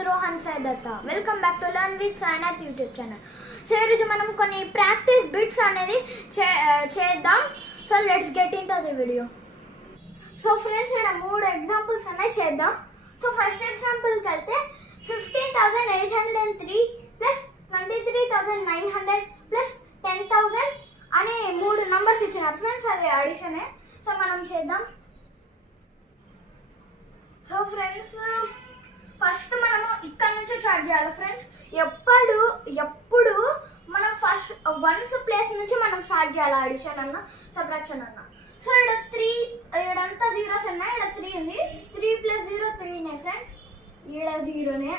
with Rohan Saidata. Welcome back to Learn with Sainath YouTube channel. So ఈరోజు మనం కొన్ని practice bits అనేది చేద్దాం. So let's get in to the video. So friends ఇక్కడ 3 examples అనేవి చేద్దాం. సో ఫస్ట్ ఎగ్జాంపుల్కి వెళ్తే 15,803 ప్లస్ 23,900 ప్లస్ 10,000 అనే 3 నంబర్స్ ఇచ్చినారు ఫ్రెండ్స్. అది అడిషనే. సో మనం చేద్దాం. సో ఫ్రెండ్స్ ఫస్ట్ మనము ఇక్కడ నుంచి స్టార్ట్ చేయాలి ఫ్రెండ్స్. ఎప్పుడు మనం ఫస్ట్ వన్స్ ప్లేస్ నుంచి మనం స్టార్ట్ చేయాలి, అడిషన్ అన్న సబ్ట్రాక్షన్ అన్న. సో ఇక్కడ 3 ఇక్కడంతా జీరోస్ ఉన్నాయి, ఇక్కడ 3 ఉంది. 3 + 0 3నే ఫ్రెండ్స్. ఇక్కడ 0నే.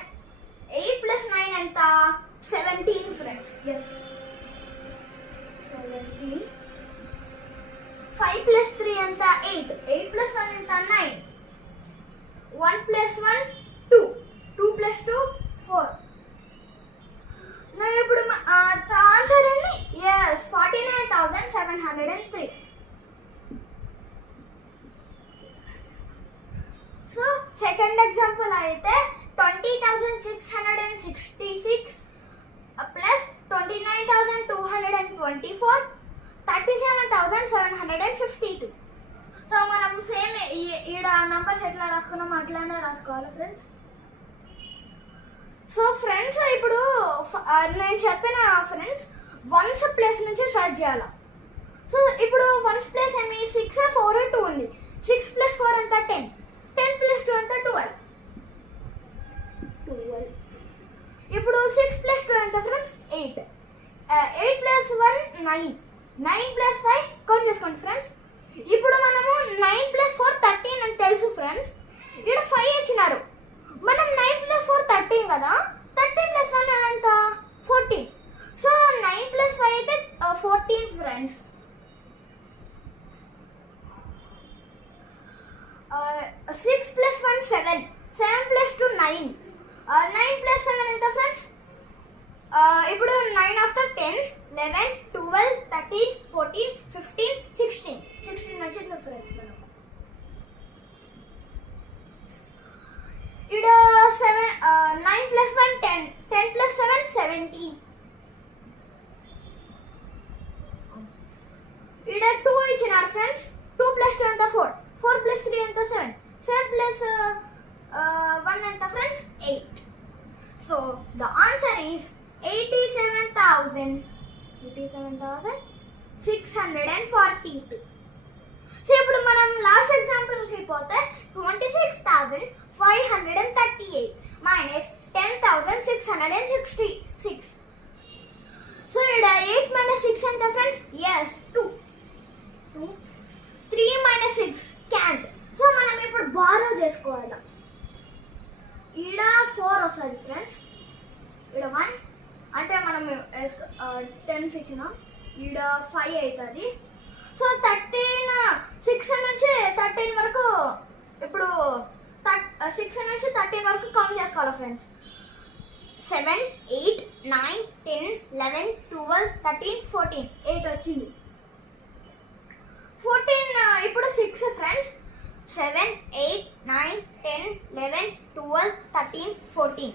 8 + 9 ఎంత? 17 ఫ్రెండ్స్. ఎస్ 17. 5 + 3 ఎంత? 8. 8 + 1 ఎంత? 9. 1 + 1 2. 2 + 2 4. ఇప్పుడు ఆన్సర్ ఏంది? ఎస్ 49,703. సో సెకండ్ ఎగ్జాంపుల్ అయితే 20,666 ప్లస్ 29,224 37,752. సో మనం సేమ్ ఈడ నంబర్స్ ఎట్లా రాసుకున్నాం అట్లానే రాసుకోవాలి ఫ్రెండ్స్. సో ఫ్రెండ్స్ ఇప్పుడు నేను చెప్పిన ఫ్రెండ్స్ వన్స్ ప్లేస్ నుంచి స్టార్ట్ చేయాలి. సో ఇప్పుడు వన్స్ ప్లేస్ ఏమి 6 4 2 ఉంది. 6 + 4 ఎంత? 10. 10 + 2 ఎంత? 12. ఇప్పుడు 6 + 2 ఎంత ఫ్రెండ్స్? 8. 8 + 1 9. 9 + 5 కౌంట్ చేసుకోండి ఫ్రెండ్స్. ఇప్పుడు మనము 9 + 4 13 అని తెలుసు ఫ్రెండ్స్. ఇక్కడ 5 ఇచ్చినారు. మనం 9 + 4 13 కదా. 13 + 1 ఎంత? 14. సో 9 + 5 అయితే 14 ఫ్రెండ్స్. 6 + 1 7. 7 + 2 9. 9 + 7 ఎంత ఫ్రెండ్స్? ఇప్పుడు 9 after 10 11 12 13 14 15 16 వచ్చింది ఫ్రెండ్స్. మనం ఇక్కడ 9 + 1 10. 10 + 7 17. ఇక్కడ 2 ఇచ్చినారు ఫ్రెండ్స్. 2 + 2 ఎంత? 4. 4 + 3 ఎంత? 7. 7 + 1 ఎంత friends? 8. So the answer is 87,642. So ఇప్పుడు మనం లాస్ట్ ఎగ్జాంపుల్కి పోతే 26,538 మైనస్ 10,666. సో ఇక్కడ 8 - 6 ఎంత ఫ్రెండ్స్? ఎస్ 2. 3 - 6 క్యాంట్. సో మనం ఇప్పుడు బారో చేసుకోవాలి. ఇక్కడ 4 వస్తుంది ఫ్రెండ్స్. ఇక్కడ 1 అంటే మనం 10 ఇచ్చినాం. ఇక్కడ 5 అవుతుంది. సో 6 నుంచి 13 వరకు ఇప్పుడు 6 నుంచి 13 వరకు కౌంట్ చేసుకోవాలి ఫ్రెండ్స్. 7 8 9 10 11 12 13 14 8 వచ్చింది. 14 ఇప్పుడు 6 ఫ్రెండ్స్. 7 8 9 10 11 12 13 14.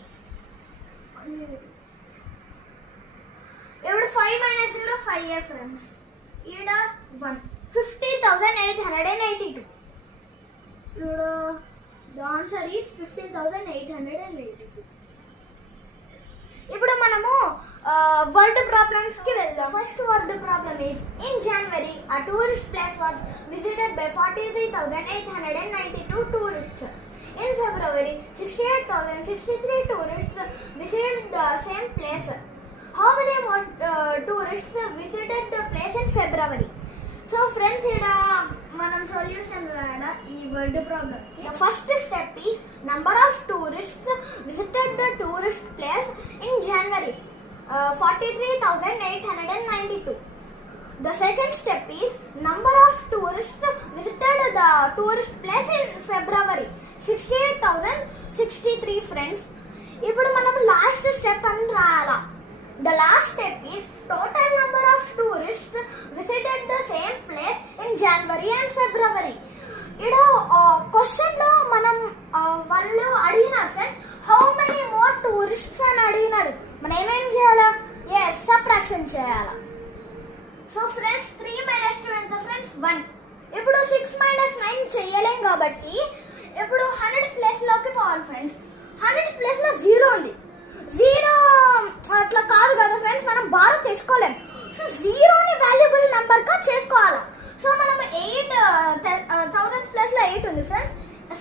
ఇప్పుడు 5 - 0 5 ఫ్రెండ్స్. ఈడ 1 50,882. ఇప్పుడు ద ఆన్సర్ ఈస్ 50,882. ఇప్పుడు మనము వర్డ్ ప్రాబ్లమ్స్ కి వెళ్దాం. First word problem is in January a tourist place was visited by 43,892 tourists. In February 68,063 tourists visited the same place. How many more tourists visited the place in February? So friends here మనం solution రాయడా ఈ word problem కి. First step is number of tourists visited the tourist place in January 43,892. The second step is number of tourists visited the tourist place in February 68,063 friends. ఇప్పుడు మనం last step అని రాయాలా. The last step is total number of tourists visited the same place in January and February. ఇక్కడ question లో మనం వాళ్ళు అడిగినారు friends, how many more questions అని అడిగినాడు, మనం ఏమేం చేయాలా? ఎస్, సబ్ట్రాక్షన్ చేయాలా. సో ఫ్రెండ్స్ 3 - 2 ఎంత ఫ్రెండ్స్? 1. ఇప్పుడు 6 - 9 చేయలేం కాబట్టి ఇప్పుడు 100 ప్లేస్ లోకి పోవాలి ఫ్రెండ్స్. 100 ప్లేస్ లో 0 ఉంది. 0 అట్లా కాదు కదా ఫ్రెండ్స్, మనం బాగా తెచ్చుకోలేం. సో 0ని వాల్యుబుల్ నంబర్ గా చేసుకోవాలా. సో మనం 1000 ప్లేస్ లో 8 ఉంది ఫ్రెండ్స్.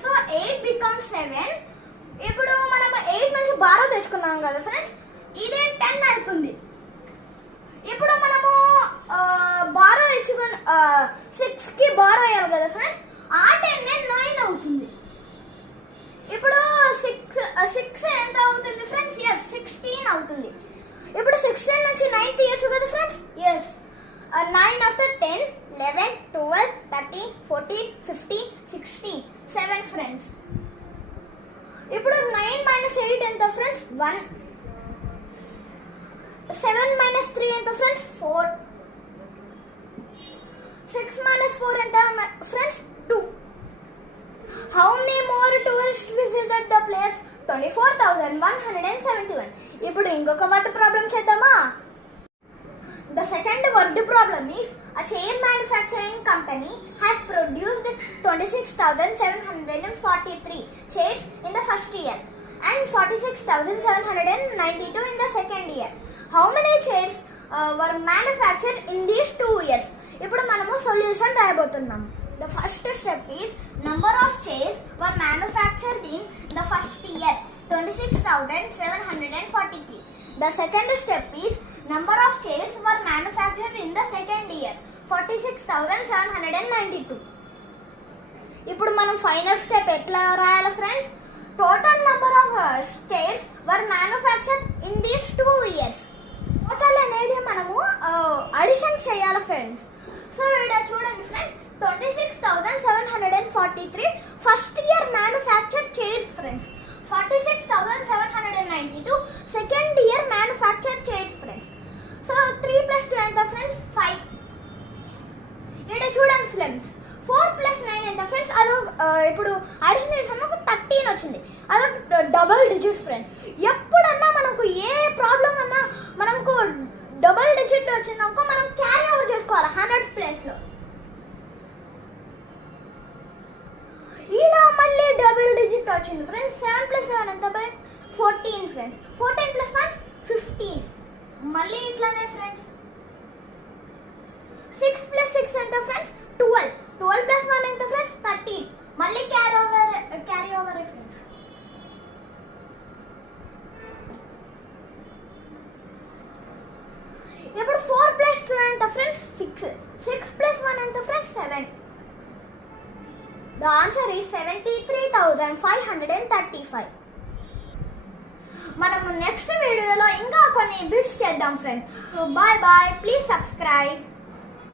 So 8 becomes 7. ఇప్పుడు మనం 8 నుంచి బారో తెచ్చుకున్నాం కదా ఫ్రెండ్స్, ఇదే 10 అవుతుంది. ఇప్పుడు మనము బారో ఇచ్చుకుని 6కి బారో అయ్యాలి కదా ఫ్రెండ్స్, ఆ 10 9 అవుతుంది. ఇప్పుడు 6 ఎంత అవుతుంది ఫ్రెండ్స్? ఎస్, 16 అవుతుంది. ఇప్పుడు 16 నుంచి 9 తీయచ్చు కదా ఫ్రెండ్స్? ఎస్. 9 after 10, 11, 12, 13, 14, 15, 16, 7 friends. ఇప్పుడు 9 - 8 ఎంత ఫ్రెండ్స్? 1. 7 - 3 ఎంత ఫ్రెండ్స్? 4. 6 - 4 ఎంత friends? 2. How many more tourists visited the place? 24,171. ఇప్పుడు ఇంకొక వర్డ్ ప్రాబ్లం చేద్దామా? The second word problem is a chair manufacturing company has produced 26,743 chairs in the first year and 46,792 in the second year. How many chairs were manufactured in these 2 years? ఇప్పుడు మనము solution రాయబోతున్నాం. The first step is number of chairs were manufactured in the first year, 26,743. The second step is number of chairs were manufactured in the second year, 46,792. ఇప్పుడు మనం final step ఎట్లా రాయాలి friends? Total number of chairs were manufactured in these 2 years. Total అనేది మనము addition చేయాలి friends. So ఇక్కడ చూడండి friends, 26,743 first year manufactured chairs friends, 46,792 second year manufactured chairs friends. So 3 + 2 ఎంత ఫ్రెండ్స్? 5. ఇక్కడ చూడండి ఫ్రెండ్స్, 4 + 9 ఎంత ఫ్రెండ్స్? అదో ఇప్పుడు అడిషన్ చేసాము, 13 వచ్చింది. అదొక డబుల్ డిజిట్ ఫ్రెండ్. ఎప్పుడన్నా మనకు ఏ ప్రాబ్లం అన్నా మనకు డబుల్ డిజిట్ వచ్చిందనుకో మనం క్యారీ ఓవర్ చేసుకోవాలి 100 ప్లేస్లో. ఈడ మళ్ళీ డబుల్ డిజిట్ వచ్చింది ఫ్రెండ్స్. 7 + 7 ఎంత ఫ్రెండ్స్? 14 ఫ్రెండ్స్. 14 + 1 15. మళ్ళీ ఇట్లానే ఫ్రెండ్స్. 6 + 6 ఎంత ఫ్రెండ్స్? 12. 12 + 1 ఎంత ఫ్రెండ్స్? 13. మళ్ళీ క్యారీ ఓవర్ ఫ్రెండ్స్. ఇప్పుడు 4 + 2 ఎంత ఫ్రెండ్స్? 6. 6 + 1 ఎంత ఫ్రెండ్స్? 7. The answer is 73,535. మనము నెక్స్ట్ వీడియోలో ఇంకా కొన్ని బిట్స్ చేద్దాం friends. So bye bye, please subscribe.